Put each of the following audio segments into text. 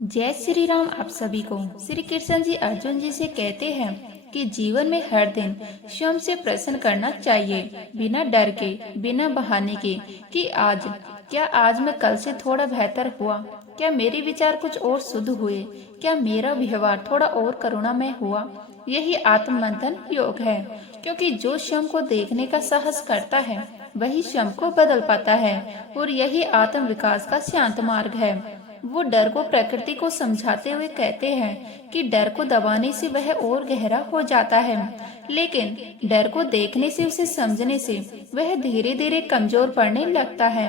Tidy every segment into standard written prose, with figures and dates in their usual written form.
जय श्री राम। आप सभी को श्री कृष्ण जी अर्जुन जी से कहते हैं कि जीवन में हर दिन स्वयं से प्रश्न करना चाहिए, बिना डर के, बिना बहाने के, कि आज मैं कल से थोड़ा बेहतर हुआ? क्या मेरे विचार कुछ और शुद्ध हुए? क्या मेरा व्यवहार थोड़ा और करुणामय हुआ? यही आत्ममंथन योग है, क्योंकि जो स्वयं को देखने का साहस करता है वही स्वयं को बदल पाता है, और यही आत्म विकास का शांत मार्ग है। वो डर को प्रकृति को समझाते हुए कहते हैं कि डर को दबाने से वह और गहरा हो जाता है, लेकिन डर को देखने से, उसे समझने से वह धीरे धीरे कमजोर पड़ने लगता है।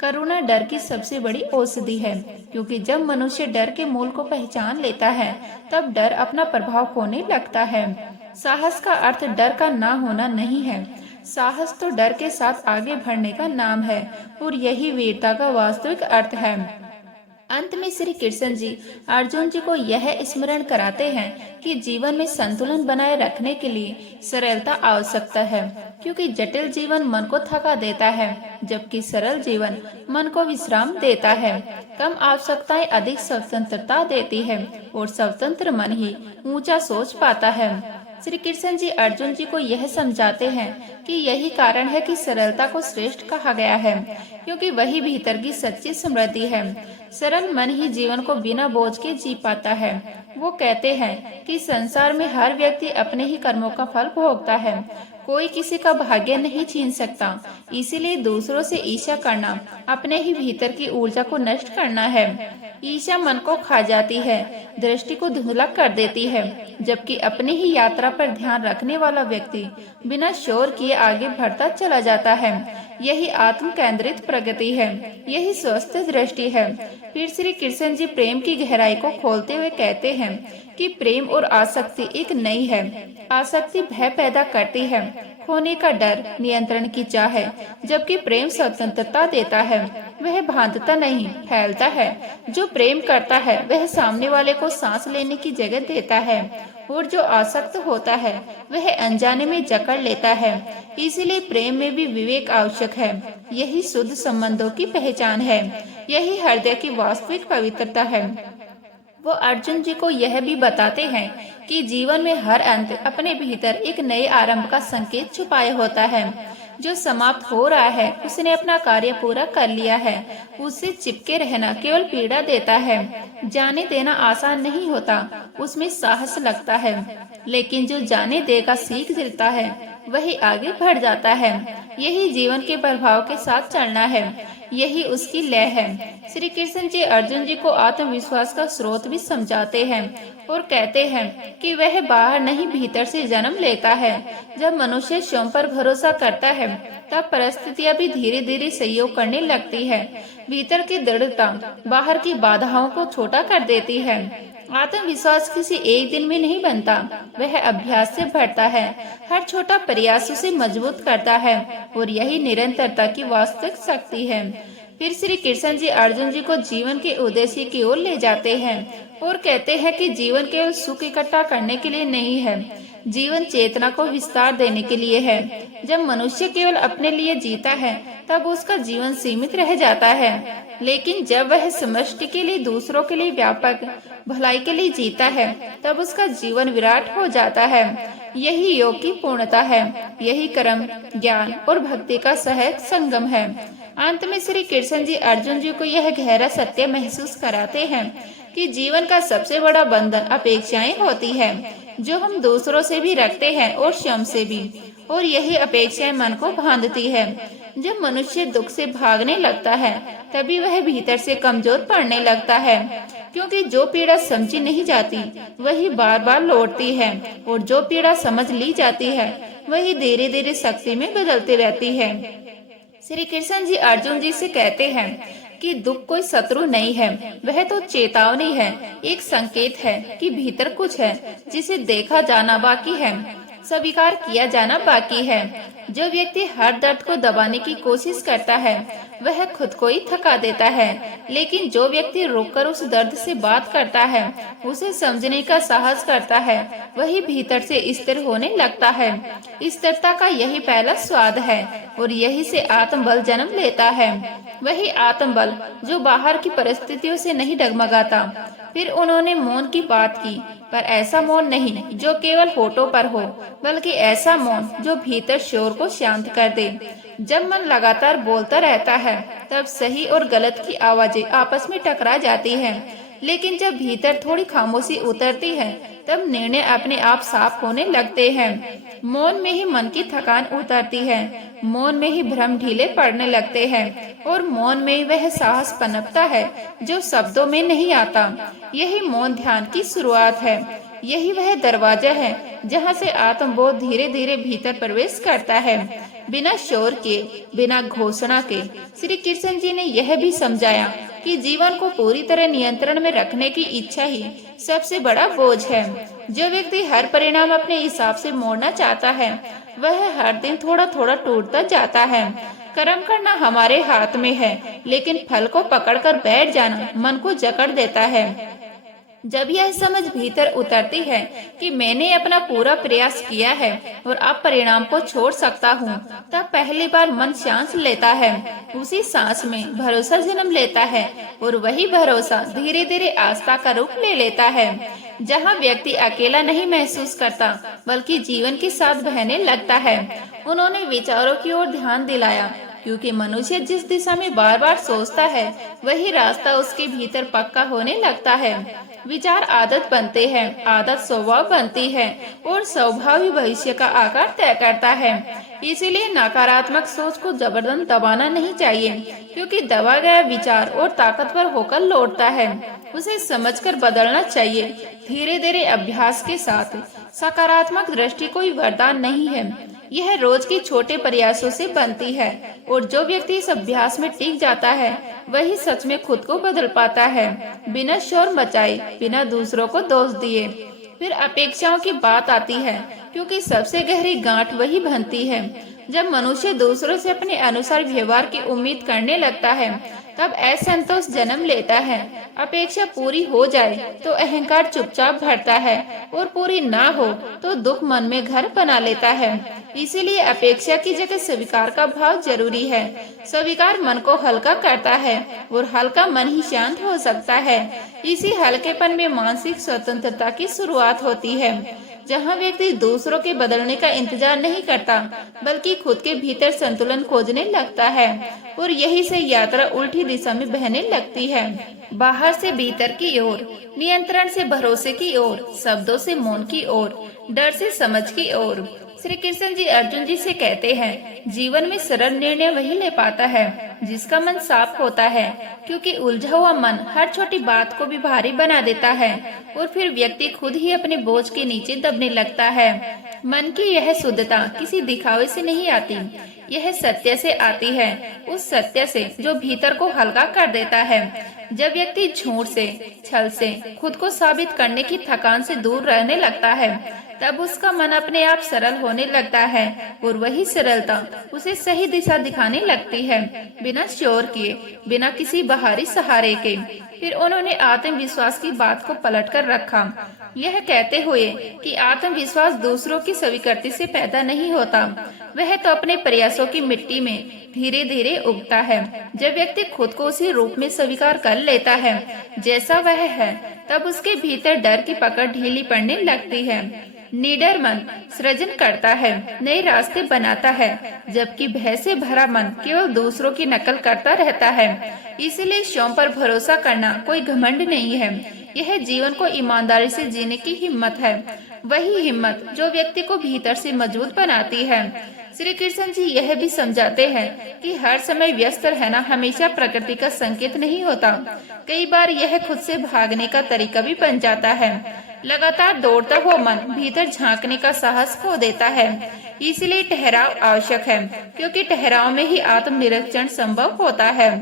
करुणा डर की सबसे बड़ी औषधि है, क्योंकि जब मनुष्य डर के मूल को पहचान लेता है तब डर अपना प्रभाव खोने लगता है। साहस का अर्थ डर का ना होना नहीं है। साहस तो डर के साथ आगे बढ़ने का नाम है, और यही वीरता का वास्तविक अर्थ है। अंत में श्री कृष्ण जी अर्जुन जी को यह स्मरण कराते हैं कि जीवन में संतुलन बनाए रखने के लिए सरलता आवश्यकता है, क्योंकि जटिल जीवन मन को थका देता है, जबकि सरल जीवन मन को विश्राम देता है। कम आवश्यकताएं अधिक स्वतंत्रता देती है, और स्वतंत्र मन ही ऊंचा सोच पाता है। श्री कृष्ण जी अर्जुन जी को यह समझाते हैं कि यही कारण है कि सरलता को श्रेष्ठ कहा गया है, क्योंकि वही भीतर की सच्ची समृद्धि है। सरल मन ही जीवन को बिना बोझ के जी पाता है। वो कहते हैं कि संसार में हर व्यक्ति अपने ही कर्मों का फल भोगता है, कोई किसी का भाग्य नहीं छीन सकता। इसीलिए दूसरों से ईर्ष्या करना अपने ही भीतर की ऊर्जा को नष्ट करना है। ईर्ष्या मन को खा जाती है, दृष्टि को धुंधला कर देती है, जबकि अपनी ही यात्रा पर ध्यान रखने वाला व्यक्ति बिना शोर किए आगे बढ़ता चला जाता है। यही आत्म केंद्रित प्रगति है, यही स्वस्थ दृष्टि है। फिर श्री कृष्ण जी प्रेम की गहराई को खोलते हुए कहते हैं कि प्रेम और आसक्ति एक नई है। आसक्ति भय पैदा करती है, खोने का डर, नियंत्रण की चाह है, जबकि प्रेम स्वतंत्रता देता है। वह बांधता नहीं, फैलता है। जो प्रेम करता है वह सामने वाले को सांस लेने की जगह देता है, और जो आसक्त होता है वह अनजाने में जकड़ लेता है। इसीलिए प्रेम में भी विवेक आवश्यक है। यही शुद्ध संबंधों की पहचान है, यही हृदय की वास्तविक पवित्रता है। वो अर्जुन जी को यह भी बताते हैं कि जीवन में हर अंत अपने भीतर एक नए आरंभ का संकेत छुपाए होता है। जो समाप्त हो रहा है उसने अपना कार्य पूरा कर लिया है। उससे चिपके रहना केवल पीड़ा देता है। जाने देना आसान नहीं होता, उसमें साहस लगता है, लेकिन जो जाने देगा, सीख लेता है, वही आगे बढ़ जाता है। यही जीवन के प्रभाव के साथ चलना है, यही उसकी लय है। श्री कृष्ण जी अर्जुन जी को आत्मविश्वास का स्रोत भी समझाते हैं, और कहते हैं कि वह बाहर नहीं भीतर से जन्म लेता है। जब मनुष्य स्वयं पर भरोसा करता है तब परिस्थितियां भी धीरे धीरे सहयोग करने लगती है। भीतर की दृढ़ता बाहर की बाधाओं को छोटा कर देती है। आत्मविश्वास किसी एक दिन में नहीं बनता, वह अभ्यास से बढ़ता है। हर छोटा प्रयास उसे मजबूत करता है, और यही निरंतरता की वास्तविक शक्ति है। फिर श्री कृष्ण जी अर्जुन जी को जीवन के उद्देश्य की ओर ले जाते हैं, और कहते हैं कि जीवन केवल सुख इकट्ठा करने के लिए नहीं है, जीवन चेतना को विस्तार देने के लिए है। जब मनुष्य केवल अपने लिए जीता है तब उसका जीवन सीमित रह जाता है, लेकिन जब वह समष्टि के लिए, दूसरों के लिए, व्यापक भलाई के लिए जीता है तब उसका जीवन विराट हो जाता है। यही योग की पूर्णता है, यही कर्म, ज्ञान और भक्ति का सहज संगम है। अंत में श्री कृष्ण जी अर्जुन जी को यह गहरा सत्य महसूस कराते हैं कि जीवन का सबसे बड़ा बंधन अपेक्षाएं होती है, जो हम दूसरों से भी रखते हैं और स्वयं से भी, और यही अपेक्षाएं मन को बांधती है। जब मनुष्य दुख से भागने लगता है तभी वह भीतर से कमजोर पड़ने लगता है, क्योंकि जो पीड़ा समझी नहीं जाती वही बार बार लौटती है, और जो पीड़ा समझ ली जाती है वही धीरे धीरे शक्ति में बदलती रहती है। श्री कृष्ण जी अर्जुन जी से कहते हैं कि दुख कोई शत्रु नहीं है, वह तो चेतावनी है, एक संकेत है कि भीतर कुछ है जिसे देखा जाना बाकी है, स्वीकार किया जाना बाकी है। जो व्यक्ति हर दर्द को दबाने की कोशिश करता है वह खुद को ही थका देता है, लेकिन जो व्यक्ति रुककर उस दर्द से बात करता है, उसे समझने का साहस करता है, वही भीतर से स्थिर होने लगता है। स्थिरता का यही पहला स्वाद है, और यही से आत्मबल जन्म लेता है। वही आत्मबल जो बाहर की परिस्थितियों से नहीं डगमगाता, फिर उन्होंने मौन की बात की, पर ऐसा मौन नहीं जो केवल होठों पर हो, बल्कि ऐसा मौन जो भीतर शोर को शांत कर दे। जब मन लगातार बोलता रहता है तब सही और गलत की आवाजें आपस में टकरा जाती हैं, लेकिन जब भीतर थोड़ी खामोशी उतरती है तब निर्णय अपने आप साफ होने लगते हैं। मौन में ही मन की थकान उतरती है, मौन में ही भ्रम ढीले पड़ने लगते हैं और मौन में ही वह साहस पनपता है जो शब्दों में नहीं आता। यही मौन ध्यान की शुरुआत है, यही वह दरवाजा है जहाँ से आत्मबोध धीरे धीरे भीतर प्रवेश करता है। बिना शोर के, बिना घोषणा के श्री कृष्ण जी ने यह भी समझाया कि जीवन को पूरी तरह नियंत्रण में रखने की इच्छा ही सबसे बड़ा बोझ है। जो व्यक्ति हर परिणाम अपने हिसाब से मोड़ना चाहता है वह हर दिन थोड़ा थोड़ा टूटता जाता है। कर्म करना हमारे हाथ में है, लेकिन फल को पकड़कर बैठ जाना मन को जकड़ देता है। जब यह समझ भीतर उतरती है कि मैंने अपना पूरा प्रयास किया है और अब परिणाम को छोड़ सकता हूँ, तब पहली बार मन सांस लेता है। उसी सांस में भरोसा जन्म लेता है और वही भरोसा धीरे धीरे आस्था का रूप ले लेता है। जहाँ व्यक्ति अकेला नहीं महसूस करता बल्कि जीवन के साथ बहने लगता है। उन्होंने विचारों की ओर ध्यान दिलाया, क्योंकि मनुष्य जिस दिशा में बार बार सोचता है वही रास्ता उसके भीतर पक्का होने लगता है। विचार आदत बनते हैं, आदत स्वभाव बनती है और स्वभाव ही भविष्य का आकार तय करता है। इसीलिए नकारात्मक सोच को जबरदस्ती दबाना नहीं चाहिए, क्योंकि दबा गया विचार और ताकतवर होकर लौटता है। उसे समझकर बदलना चाहिए। धीरे धीरे अभ्यास के साथ सकारात्मक दृष्टि कोई वरदान नहीं है, यह रोज के छोटे प्रयासों से बनती है और जो व्यक्ति इस अभ्यास में टिक जाता है वही सच में खुद को बदल पाता है, बिना शोर मचाए, बिना दूसरों को दोष दिए। फिर अपेक्षाओं की बात आती है, क्योंकि सबसे गहरी गांठ वही बनती है। जब मनुष्य दूसरों से अपने अनुसार व्यवहार की उम्मीद करने लगता है तब असंतोष जन्म लेता है। अपेक्षा पूरी हो जाए तो अहंकार चुपचाप भरता है और पूरी ना हो तो दुख मन में घर बना लेता है। इसीलिए अपेक्षा की जगह स्वीकार का भाव जरूरी है। स्वीकार मन को हल्का करता है और हल्का मन ही शांत हो सकता है। इसी हल्केपन में मानसिक स्वतंत्रता की शुरुआत होती है, जहाँ व्यक्ति दूसरों के बदलने का इंतजार नहीं करता बल्कि खुद के भीतर संतुलन खोजने लगता है और यही से यात्रा उल्टी दिशा में बहने लगती है। बाहर से भीतर की ओर, नियंत्रण से भरोसे की ओर, शब्दों से मौन की ओर, डर से समझ की ओर। श्री कृष्ण जी अर्जुन जी से कहते हैं, जीवन में सरल निर्णय वही ले पाता है जिसका मन साफ होता है, क्योंकि उलझा हुआ मन हर छोटी बात को भी भारी बना देता है और फिर व्यक्ति खुद ही अपने बोझ के नीचे दबने लगता है। मन की यह शुद्धता किसी दिखावे से नहीं आती, यह सत्य से आती है, उस सत्य से जो भीतर को हल्का कर देता है। जब व्यक्ति झूठ से, छल से, खुद को साबित करने की थकान से दूर रहने लगता है तब उसका मन अपने आप सरल होने लगता है और वही सरलता उसे सही दिशा दिखाने लगती है, बिना शोर किए, बिना किसी बाहरी सहारे के। फिर उन्होंने आत्मविश्वास की बात को पलटकर रखा, यह कहते हुए कि आत्मविश्वास दूसरों की स्वीकृति से पैदा नहीं होता, वह तो अपने प्रयासों की मिट्टी में धीरे धीरे उगता है। जब व्यक्ति खुद को उसी रूप में स्वीकार कर लेता है जैसा वह है, तब उसके भीतर डर की पकड़ ढीली पड़ने लगती है। निडर मन सृजन करता है, नए रास्ते बनाता है, जबकि भय से भरा मन केवल दूसरों की नकल करता रहता है। इसलिए स्वयं पर भरोसा करना कोई घमंड नहीं है, यह जीवन को ईमानदारी से जीने की हिम्मत है। वही हिम्मत जो व्यक्ति को भीतर से मजबूत बनाती है। श्री कृष्ण जी यह भी समझाते हैं कि हर समय व्यस्त रहना हमेशा प्रकृति का संकेत नहीं होता, कई बार यह खुद से भागने का तरीका भी बन जाता है। लगातार दौड़ता हुआ मन भीतर झांकने का साहस खो देता है। इसलिए ठहराव आवश्यक है, क्योंकि ठहराव में ही आत्मनिरीक्षण संभव होता है।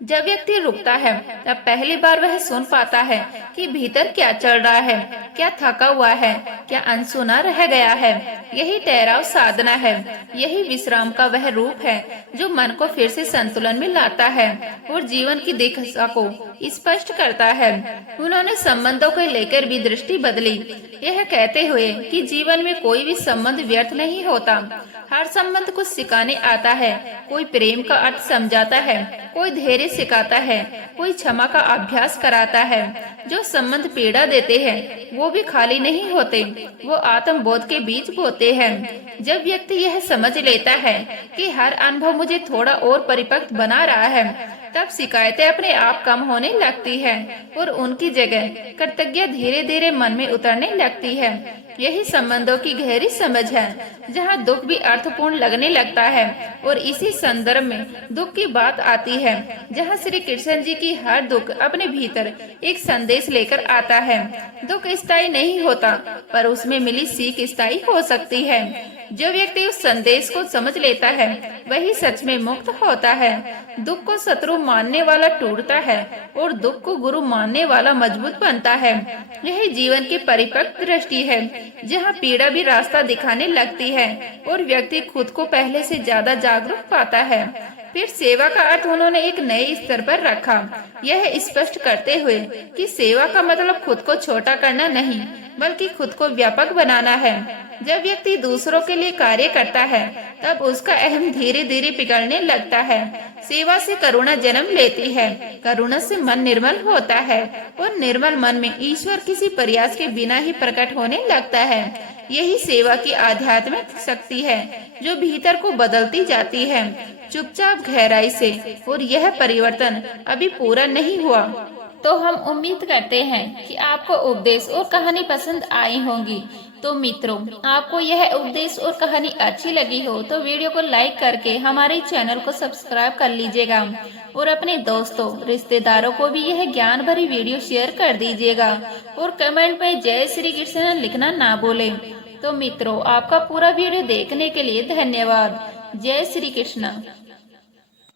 जब व्यक्ति रुकता है तब पहली बार वह सुन पाता है कि भीतर क्या चल रहा है, क्या थका हुआ है, क्या अनसुना रह गया है। यही ठहराव साधना है, यही विश्राम का वह रूप है जो मन को फिर से संतुलन में लाता है और जीवन की दिशा को स्पष्ट करता है। उन्होंने संबंधों को लेकर भी दृष्टि बदली, यह कहते हुए कि जीवन में कोई भी संबंध व्यर्थ नहीं होता, हर संबंध कुछ सिखाने आता है। कोई प्रेम का अर्थ समझाता है, कोई धैर्य सिखाता है, कोई क्षमा का अभ्यास कराता है। जो संबंध पीड़ा देते हैं वो भी खाली नहीं होते, वो आत्मबोध के बीज बोते हैं। जब व्यक्ति यह समझ लेता है कि हर अनुभव मुझे थोड़ा और परिपक्व बना रहा है, तब शिकायतें अपने आप कम होने लगती है और उनकी जगह कृतज्ञता धीरे धीरे मन में उतरने लगती है। यही संबंधों की गहरी समझ है, जहाँ दुख भी अर्थपूर्ण लगने लगता है। और इसी संदर्भ में दुख की बात आती है, जहाँ श्री कृष्ण जी की हर दुख अपने भीतर एक संदेश लेकर आता है। दुख स्थायी नहीं होता, पर उसमें मिली सीख स्थायी हो सकती है। जो व्यक्ति उस संदेश को समझ लेता है वही सच में मुक्त होता है। दुख को शत्रु मानने वाला टूटता है और दुख को गुरु मानने वाला मजबूत बनता है। यही जीवन की परिपक्व दृष्टि है, जहाँ पीड़ा भी रास्ता दिखाने लगती है और व्यक्ति खुद को पहले से ज्यादा जागरूक पाता है। फिर सेवा का अर्थ उन्होंने एक नए स्तर पर रखा, यह स्पष्ट करते हुए कि सेवा का मतलब खुद को छोटा करना नहीं, बल्कि खुद को व्यापक बनाना है। जब व्यक्ति दूसरों के लिए कार्य करता है, तब उसका अहम धीरे धीरे पिघलने लगता है। सेवा से करुणा जन्म लेती है, करुणा से मन निर्मल होता है और निर्मल मन में ईश्वर किसी प्रयास के बिना ही प्रकट होने लगता है। यही सेवा की आध्यात्मिक शक्ति है, जो भीतर को बदलती जाती है, चुपचाप गहराई से। और यह परिवर्तन अभी पूरा नहीं हुआ। तो हम उम्मीद करते हैं कि आपको उपदेश और कहानी पसंद आई होंगी। तो मित्रों, आपको यह उपदेश और कहानी अच्छी लगी हो तो वीडियो को लाइक करके हमारे चैनल को सब्सक्राइब कर लीजिएगा और अपने दोस्तों रिश्तेदारों को भी यह ज्ञान भरी वीडियो शेयर कर दीजिएगा। और कमेंट में जय श्री कृष्ण लिखना ना भूलें। तो मित्रों, आपका पूरा वीडियो देखने के लिए धन्यवाद। जय श्री कृष्ण।